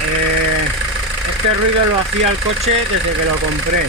Este ruido lo hacía el coche desde que lo compré.